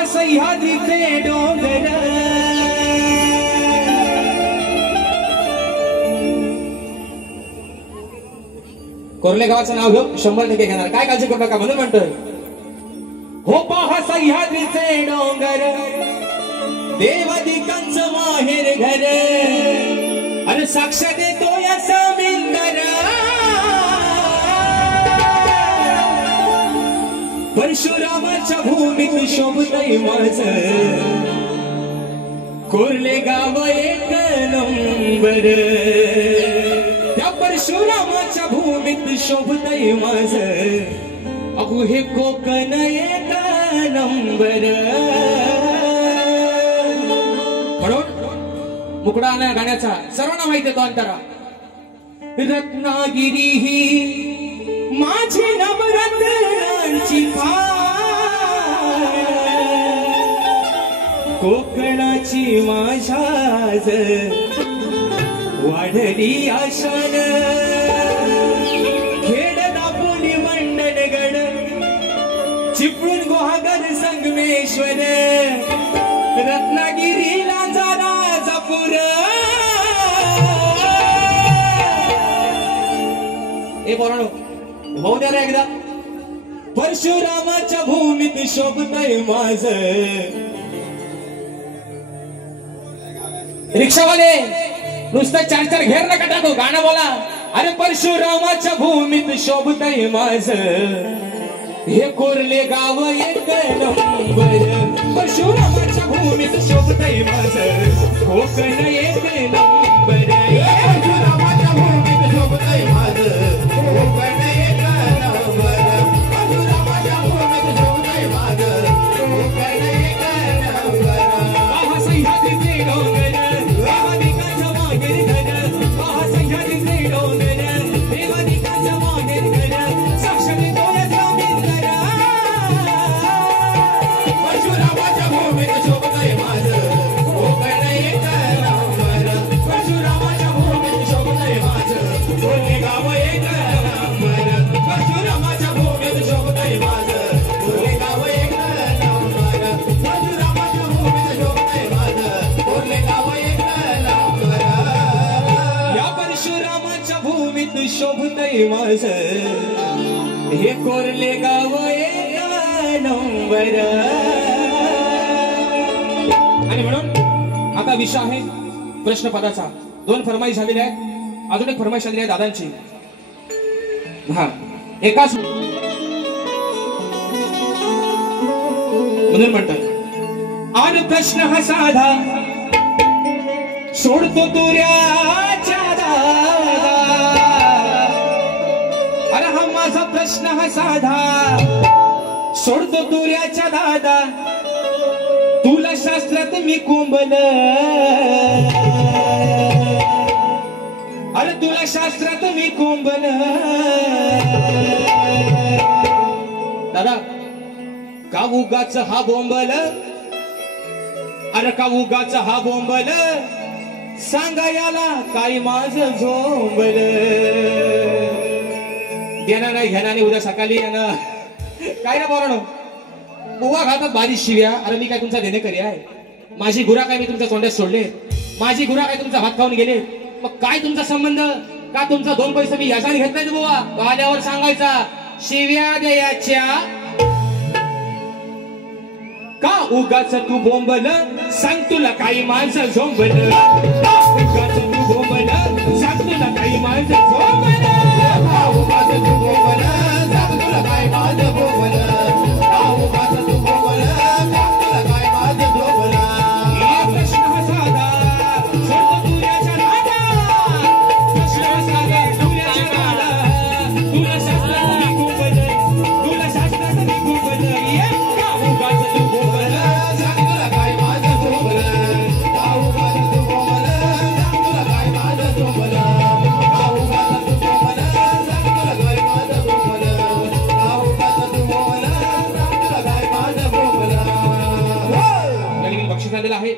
पहा सह्याद्रीचे डोंगर, कोरले गावाचं नाव घेऊ 100% घेणार, काय काळजी करू नका म्हणून म्हणतोय. हो पहा सह्याद्रीचे डोंगर, देवादिकांचं माहेर घर, अरे साक्ष देतो या समिंदर. परशुरामाच्या भूमीत शोभतय माझं कोरले गाव एक नंबर. त्या परशुरामाच्या भूमीत शोभतय माझं अगो हे कोकण एक नंबर. म्हणून मुकडा आला गाण्याचा सर्वांना माहिती आहे तो अंतरा. रत्नागिरी ही माझी नवरत्नांची कोकणाची माझ्याज वाढली आशान. खेड दापोली मंडणगड चिपळूण गुहागर संगमेश्वर, रत्नागिरीला जरा जपूर. हे बोलानो भाऊ द्या रे एकदा. परशुरामाच्या भूमीत शोभतय माझं. रिक्षावाले नुसतं 4-4 घेर नका टाकू, गाणं बोला. अरे परशुरामाच्या भूमीत शोभतय माझं हे कोरले गाव एक नंबर. परशुरामाच्या भूमीत शोभतय माझं कोकण एक नंबर. परशुरामाच्या भूमीत शोभतय माझं कोकण एक नंबर. परशुरामाच्या भूमीत शोभतय माझं कोकण एक नंबर. पहा सह्याद्रीचे डोंगर, देवादिकांचं माहेर घर, पहा सह्याद्रीचे डोंगर, देवादिकांचं माहेर घर, साक्ष देतो या समिंदर. परशुरामाच्या भूमीत शोभतय माझं कोकण एक नंबर. परशुरामाच्या भूमीत शोभतय माझं कोरले गाव एक नंबर. परशुरामाच्या भूमीत शोभतय माझं कोरले गाव एक नंबर. परशुरामाच्या भूमीत शोभतय माझं कोरले गाव एक नंबर. या परशुरामाच्या भूमीत शोभतय माझं हे कोरले गाव एक नंबर. आणि म्हणून आता विषय आहे प्रश्नपदाचा. 2 फरमाईश झालेल्या आहेत, अजून एक फरमाईश आलेली आहे दादांची. हा एकाच म्हणून म्हणतात. आणि प्रश्न हा साधा सोडतो तुऱ्याच्या दादा. अरे हा माझा प्रश्न हा साधा सोडतो तुऱ्याच्या दादा. तुला शास्त्रात मी कोंबल, अरे तुला शास्त्रात मी कोंबल. दादा का उगाच हा बोंबल, अरे का उगाच हा बोंबल. सांगा याला काय माझं झोंबल. देणार नाही घेणार नाही उद्या सकाळी येणार काय ना बोलानो. बुवा घातात बारीक शिव्या. अरे मी काय तुमचा देणेकरी आहे? माझी गुरा काय मी तुमच्या तोंड्यात सोडले? माझी गुरा काय तुमचा हात खाऊन गेले? मग काय तुमचा संबंध? का तुमचा 2 पैसे मी याच्याने घेत नाही बुवा? आल्यावर सांगायचा शिव्या द्यायच्या. का उगाच तू बोंबल, सांग तुला काही माणसं झोंबल. का उगाच तू बोंबल, सांग तुला काही माणसं झोंबल. का उगाच तू बोंबल, सांग तुला काही माझं बोंबल. का उगाच तू बोंबल, सांग तुला काही माझं झोंबल. हा प्रश्न हा साधा सोडतो तुऱ्याच्या दादा. प्रश्न हा साधा तुऱ्याच्या दादा. तुला शास्त्रात मी कोंबल, तुला शास्त्रात मी कोंबल. का उगाच तू बोंबल, सांग तुला काही माझं झोंबल. का उगाच तू बोंबल, सांग तुला काही माझं झोंबल. का उगाच तू बोंबल, सांग तुला काही माझं झोंबल. का उगाच तू बोंबल, सांग तुला काही माझं झोंबल. बक्षीस आलेलं आहे.